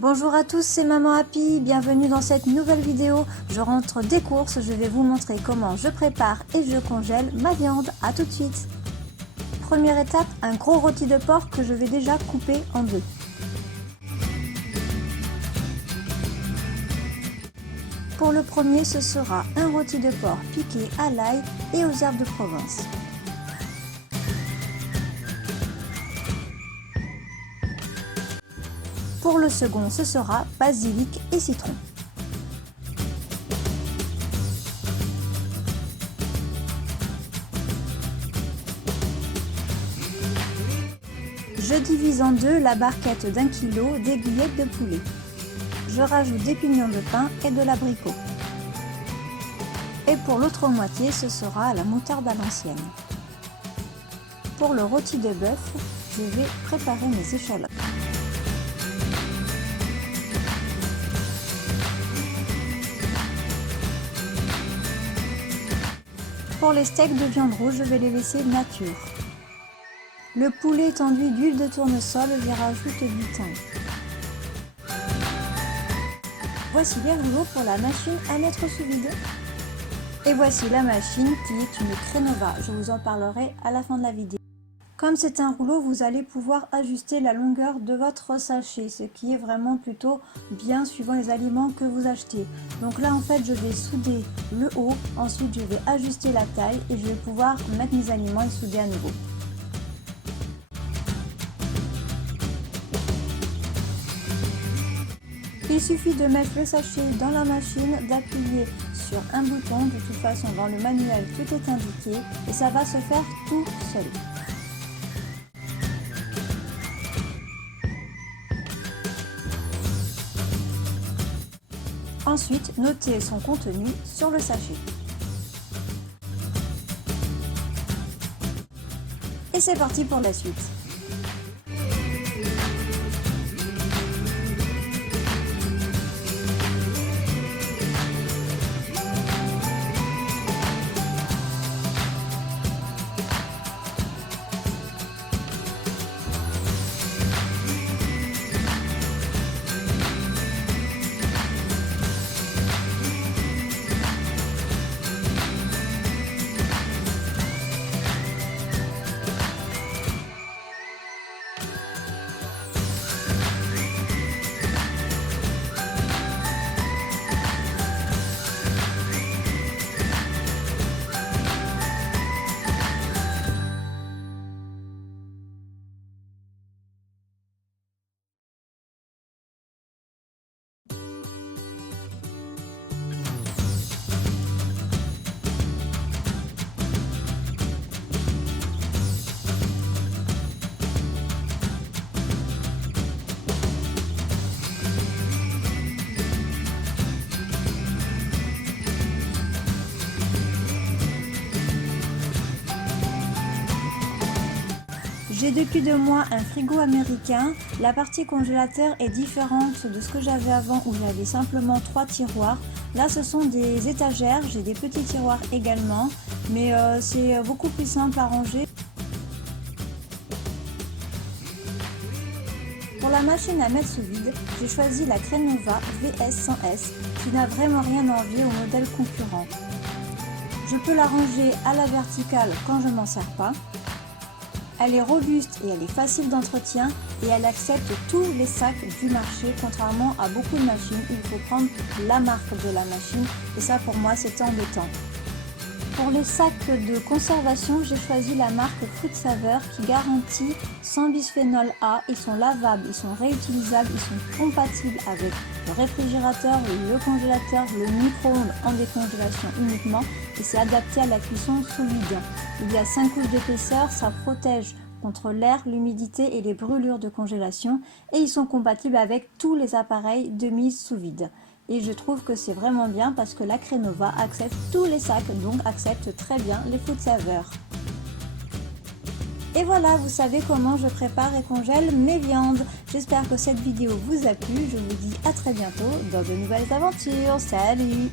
Bonjour à tous, c'est Maman Happy, bienvenue dans cette nouvelle vidéo. Je rentre des courses, je vais vous montrer comment je prépare et je congèle ma viande. À tout de suite. Première étape, un gros rôti de porc que je vais déjà couper en deux. Pour le premier, ce sera un rôti de porc piqué à l'ail et aux herbes de Provence. Pour le second, ce sera basilic et citron. Je divise en deux la barquette d'1 kg d'aiguillettes de poulet. Je rajoute des pignons de pain et de l'abricot. Et pour l'autre moitié, ce sera la moutarde à l'ancienne. Pour le rôti de bœuf, je vais préparer mes échalotes. Pour les steaks de viande rouge, je vais les laisser nature. Le poulet est enduit d'huile de tournesol, j'y rajoute du thym. Voici les rouleaux pour la machine à mettre sous vide. Et voici la machine qui est une Crenova, je vous en parlerai à la fin de la vidéo. Comme c'est un rouleau, vous allez pouvoir ajuster la longueur de votre sachet, ce qui est vraiment plutôt bien suivant les aliments que vous achetez. Donc là en fait je vais souder le haut, ensuite je vais ajuster la taille et je vais pouvoir mettre mes aliments et souder à nouveau. Il suffit de mettre le sachet dans la machine, d'appuyer sur un bouton, de toute façon dans le manuel tout est indiqué et ça va se faire tout seul. Ensuite, notez son contenu sur le sachet. Et c'est parti pour la suite. J'ai depuis 2 mois un frigo américain. La partie congélateur est différente de ce que j'avais avant où j'avais simplement 3 tiroirs. Là ce sont des étagères, j'ai des petits tiroirs également, mais c'est beaucoup plus simple à ranger. Pour la machine à mettre sous vide, j'ai choisi la Crenova VS100S qui n'a vraiment rien à envier au modèle concurrent. Je peux la ranger à la verticale quand je m'en sers pas. Elle est robuste et elle est facile d'entretien et elle accepte tous les sacs du marché, contrairement à beaucoup de machines où il faut prendre la marque de la machine et ça pour moi c'était embêtant. Pour les sacs de conservation, j'ai choisi la marque Fruit Saver qui garantit sans bisphénol A, ils sont lavables, ils sont réutilisables, ils sont compatibles avec le réfrigérateur, le congélateur, le micro-ondes en décongélation uniquement et c'est adapté à la cuisson sous vide. Il y a 5 couches d'épaisseur, ça protège contre l'air, l'humidité et les brûlures de congélation et ils sont compatibles avec tous les appareils de mise sous vide. Et je trouve que c'est vraiment bien parce que la Crenova accepte tous les sacs, donc accepte très bien les Fruit Saver. Et voilà, vous savez comment je prépare et congèle mes viandes. J'espère que cette vidéo vous a plu. Je vous dis à très bientôt dans de nouvelles aventures. Salut!